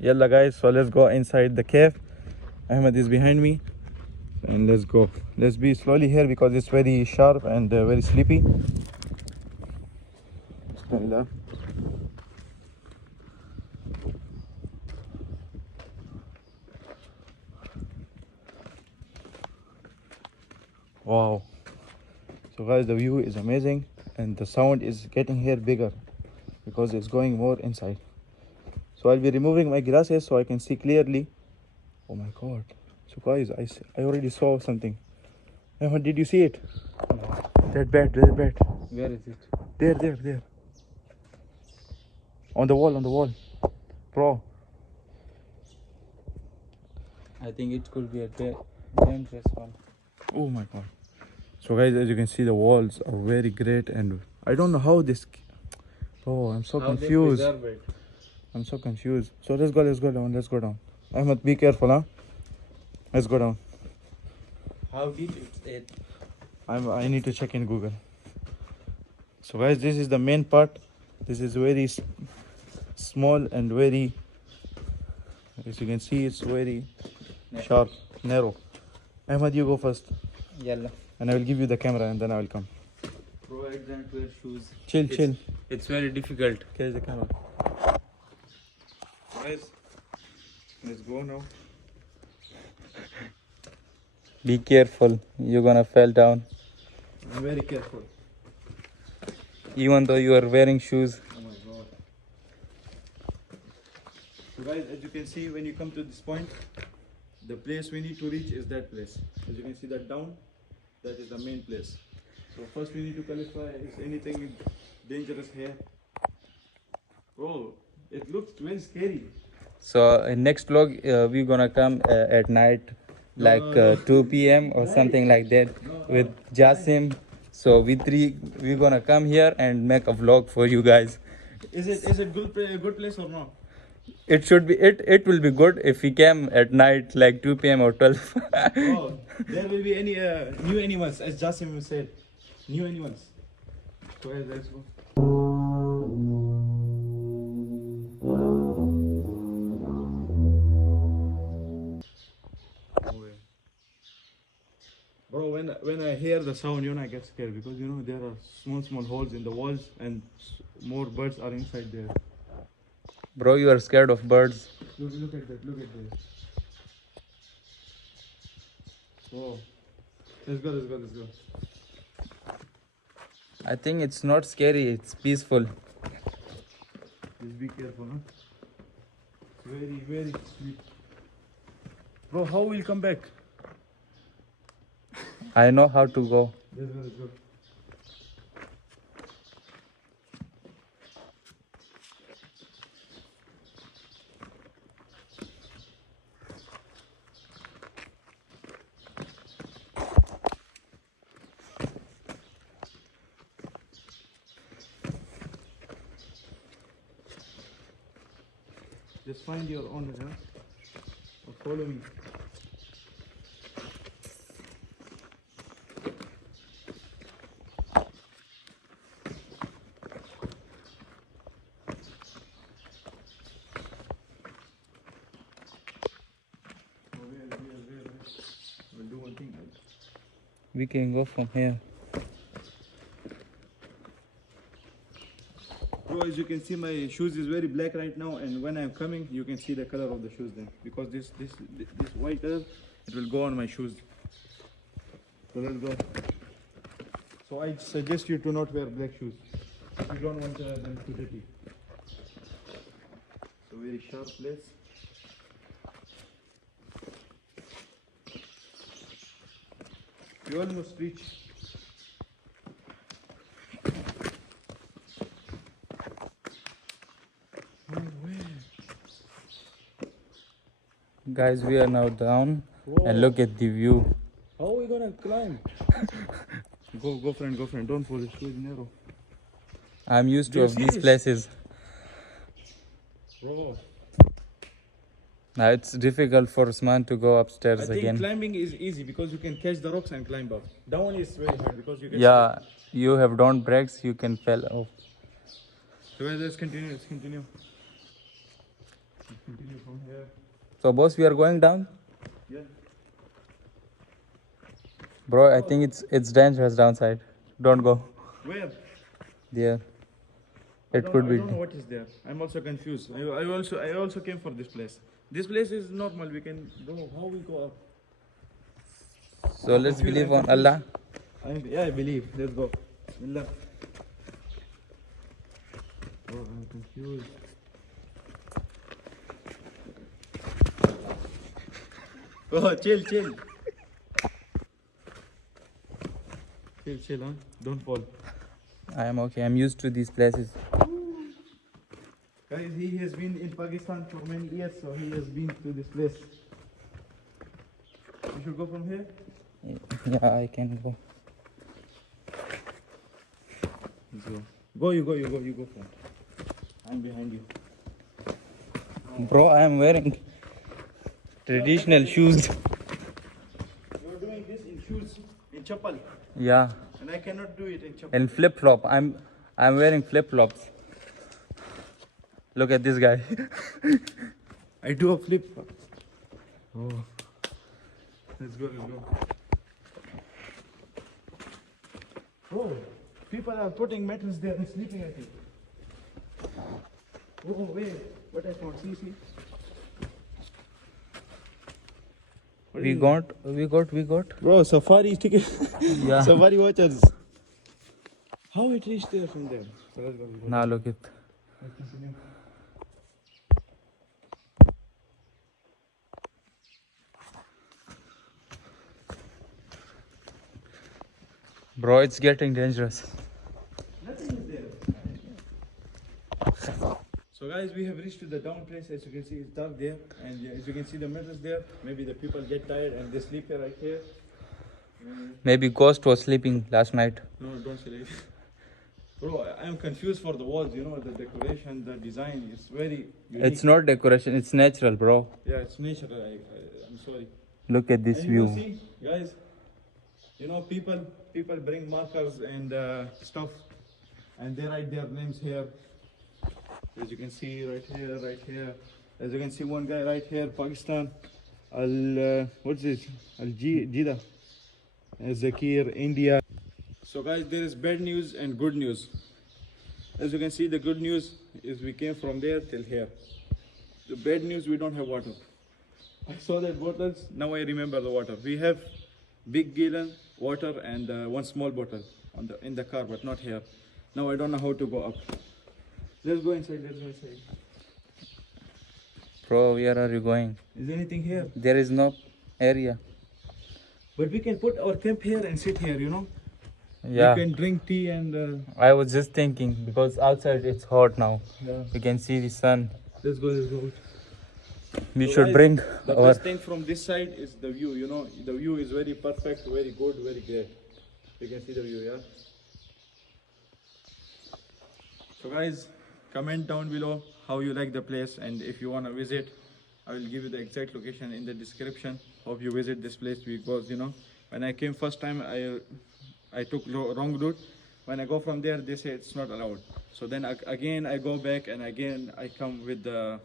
Yalla guys, so let's go inside the cave. Ahmed is behind me, and let's go. Let's be slowly here because it's very sharp and very sleepy. Bismillah. Wow. So guys, the view is amazing and the sound is getting here bigger because it's going more inside. So I'll be removing my glasses so I can see clearly. Oh my god. So guys, I already saw something. Ahmed, did you see it? No. That bat. Where is it? There. On the wall. Bro. I think it could be a dangerous one. Oh my god. So guys, as you can see, the walls are very great and I don't know how this... Oh, I'm so confused. I'm so confused. So let's go down. Ahmed, be careful, huh? Let's go down. How deep is it? I need to check in Google. So guys, this is the main part. This is very small and very, as you can see, it's very sharp, narrow. Ahmed, you go first. Yalla. And I will give you the camera and then I will come. Bro, I can't wear shoes. Chill. It's very difficult. Catch the camera. Guys, let's go now. Be careful. You're gonna fall down. I'm very careful. Even though you are wearing shoes. Oh my god. So guys, as you can see, when you come to this point, the place we need to reach is that place. As you can see that down, that is the main place. So first we need to clarify, is anything dangerous here? Bro, it looks very scary. So in next vlog, we're gonna come at night, like 2 p.m. or something like that with Jasim. So we're gonna come here and make a vlog for you guys. Is it good place or not? It should be it will be good if we came at night like 2 p.m. or 12. Oh, there will be any new animals, as Jasim said. New animals. So guys, let's go. Bro, when I hear the sound, I get scared because there are small holes in the walls and more birds are inside there. Bro, you are scared of birds. Look at that. Whoa. Let's go. I think it's not scary, it's peaceful. Just be careful, huh? Very sweet. Bro, how will come back? I know how to go. Let's go. Just find your own, huh? Or follow me. We'll do one thing. We can go from here. Bro, as you can see, my shoes is very black right now, and when I'm coming, you can see the color of the shoes then, because this white color, it will go on my shoes. So let's go. So I suggest you to not wear black shoes if you don't want them to dirty. So very sharp place. You almost reach. Guys, we are now down. Whoa. And look at the view. How are we gonna climb? Go friend, don't fall, it's very narrow. I'm used to these places. Bro. Now it's difficult for Usman to go upstairs I think again. Climbing is easy because you can catch the rocks and climb up. Down is very hard because you can... Yeah, you have don't brakes, you can fall off. So let's continue. Continue from here. So boss, we are going down. Yeah. Bro, I think it's dangerous downside. Don't go Where? there. I It don't, could I be. don't know what is there. I'm also confused. I also came for this place. This place is normal. We can go. How we go up? So let's believe on Allah. Yeah, I believe. Let's go. Bismillah. Oh, I'm confused. Oh, chill. Chill, huh? Don't fall. I am okay. I'm used to these places. Guys, he has been in Pakistan for many years, so he has been to this place. We should go from here? Yeah, I can go. Let's go. You go front. I'm behind you. Bro, I am wearing traditional shoes. You're doing this in shoes, in chappal, Yeah, and I cannot do it in chappal. and flip flop. I'm wearing flip flops. Look at this guy. I do a flip. Oh. Let's go. Oh, people are putting mattress there and sleeping, I think. Oh, wait. What I found? See. What We is it? got. Bro, safari ticket. Yeah. Safari watchers. How it reached there from there? So let's go. Now look it. Let's continue. Bro, it's getting dangerous. Nothing is there. So guys, we have reached to the down place. As you can see, it's dark there, and as you can see, the mattress there. Maybe the people get tired and they sleep here right here. Maybe Ghost was sleeping last night. No, don't sleep. Bro, I'm confused for the walls. You know, the decoration, the design is very unique. It's not decoration, it's natural, bro. Yeah, it's natural. I'm sorry. Look at this And you view. see, guys, you know, people bring markers and stuff, and they write their names here. As you can see, right here. As you can see, one guy right here, Pakistan. What's this? Jida. Zakir, India. So guys, there is bad news and good news. As you can see, the good news is we came from there till here. The bad news, we don't have water. I saw that bottles, now I remember the water. We have big gallon water and one small bottle in the car, but not here. Now I don't know how to go up. Let's go inside. Bro, where are you going? Is anything here? There is no area. But we can put our camp here and sit here, you know? Yeah. We can drink tea and... I was just thinking because outside it's hot now. yeah. We can see the sun. Let's go. We So should guys, bring the our. best thing from this side is the view, you know? The view is very perfect, very good, very great. You can see the view, yeah? So guys, comment down below how you like the place, and if you want to visit, I will give you the exact location in the description. Hope you visit this place, because you know, when I came first time, I took wrong route. When I go from there, they say it's not allowed. So then again I go back, and again I come with the,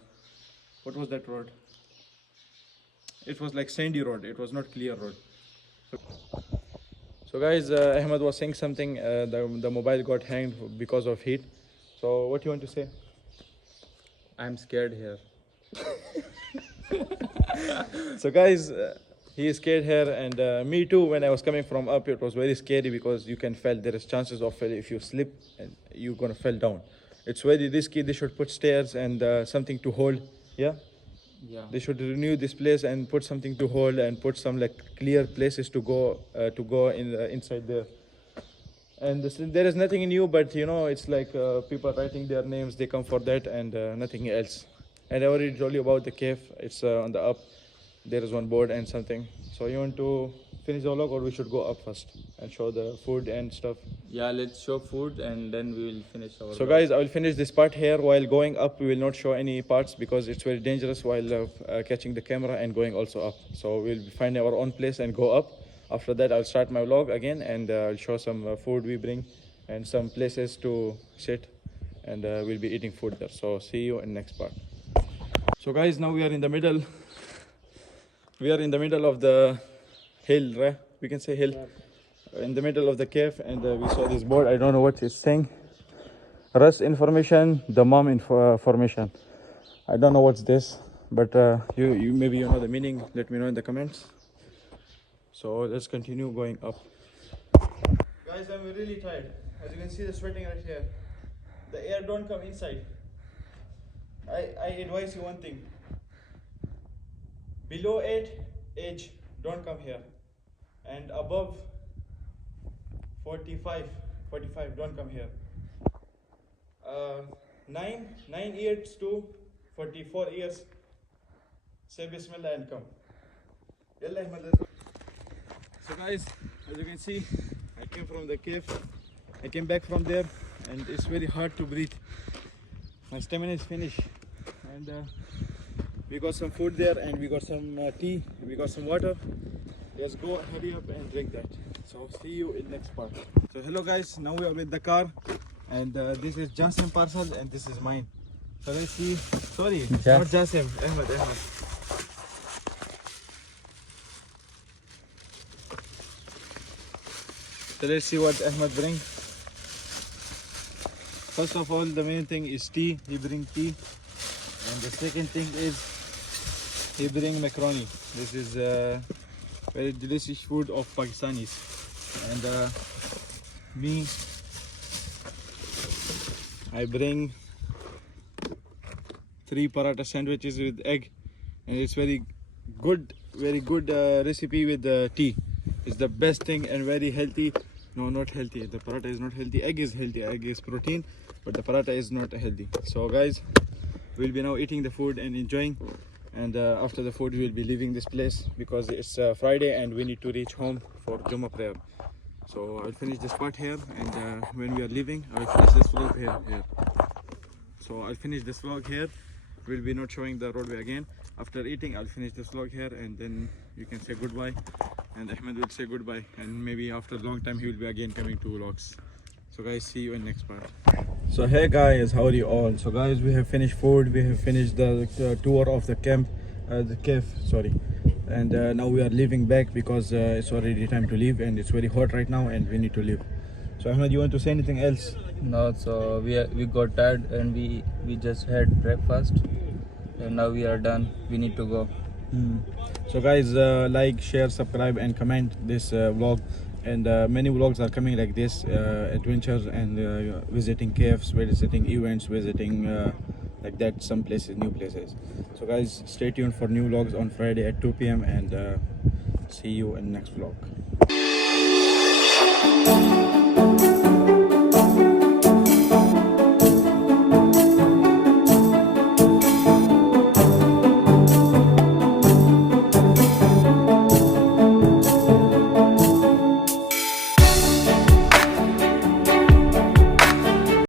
what was that road? It was like sandy road. It was not clear road. So guys, Ahmed was saying something. The mobile got hanged because of heat. So what you want to say? I'm scared here. So guys, he is scared here, and me too. When I was coming from up, it was very scary because you can fall. There is chances of if you slip and you're gonna fall down. It's very risky. They should put stairs and something to hold. Yeah. Yeah. They should renew this place and put something to hold and put some like clear places to go in inside there. And there is nothing new, but you know, it's like people writing their names. They come for that and nothing else. And I already told you about the cave. It's on the up. There is one board and something. So you want to finish the vlog, or we should go up first and show the food and stuff? Yeah, let's show food and then we will finish our. So vlog. guys, I will finish this part here. While going up, we will not show any parts because it's very dangerous while catching the camera and going also up. So we'll find our own place and go up. After that, I'll start my vlog again, and I'll show some food we bring and some places to sit, and we'll be eating food there. So see you in next part. So guys, now we are in the middle. We are in the middle of the hill, right? We can say hill. In the middle of the cave, and we saw this board. I don't know what it's saying. Russ information, the mom information. I don't know what's this, but you maybe you know the meaning. Let me know in the comments. So let's continue going up. Guys, I'm really tired. As you can see, the sweating right here. The air don't come inside. I advise you one thing. Below 8 age, don't come here. And above 45, don't come here. 9 years to 44 years, say Bismillah and come. Yalla, Ahmad, let's go. So guys, as you can see, I came from the cave. I came back from there, and it's very hard to breathe. My stamina is finished, and we got some food there, and we got some tea, we got some water. Let's go, hurry up and drink that. So see you in next part. So hello guys, now we are with the car, and this is Jasim parcel and this is mine. So let's see. Sorry, it's not Jasim, Ahmed. So let's see what Ahmed brings. First of all, the main thing is tea. He brings tea, and the second thing is he brings macaroni. This is very delicious food of Pakistanis. And me, I bring 3 paratha sandwiches with egg, and it's very good recipe with tea. It's the best thing and very healthy. No, not healthy. The paratha is not healthy. Egg is healthy. Egg is protein, but the paratha is not healthy. So guys, we'll be now eating the food and enjoying. And after the food, we will be leaving this place because it's Friday and we need to reach home for Jummah prayer. So I'll finish this part here, and when we are leaving, I'll finish this vlog here. So I'll finish this vlog here. We'll be not showing the roadway again. After eating, I'll finish this vlog here, and then you can say goodbye. And Ahmed will say goodbye, and maybe after a long time he will be again coming to vlogs. So guys, see you in next part. So hey guys, how are you all? So guys, we have finished food. We have finished the tour of the camp, the cave, sorry. And now we are leaving back because it's already time to leave, and it's very hot right now, and we need to leave. So Ahmed, you want to say anything else? No, so we got tired and we just had breakfast, and now we are done. We need to go. So guys, like, share, subscribe and comment this vlog, and many vlogs are coming like this, adventures and visiting caves, visiting events, visiting like that, some places, new places. So guys, stay tuned for new vlogs on Friday at 2 p.m. and see you in next vlog.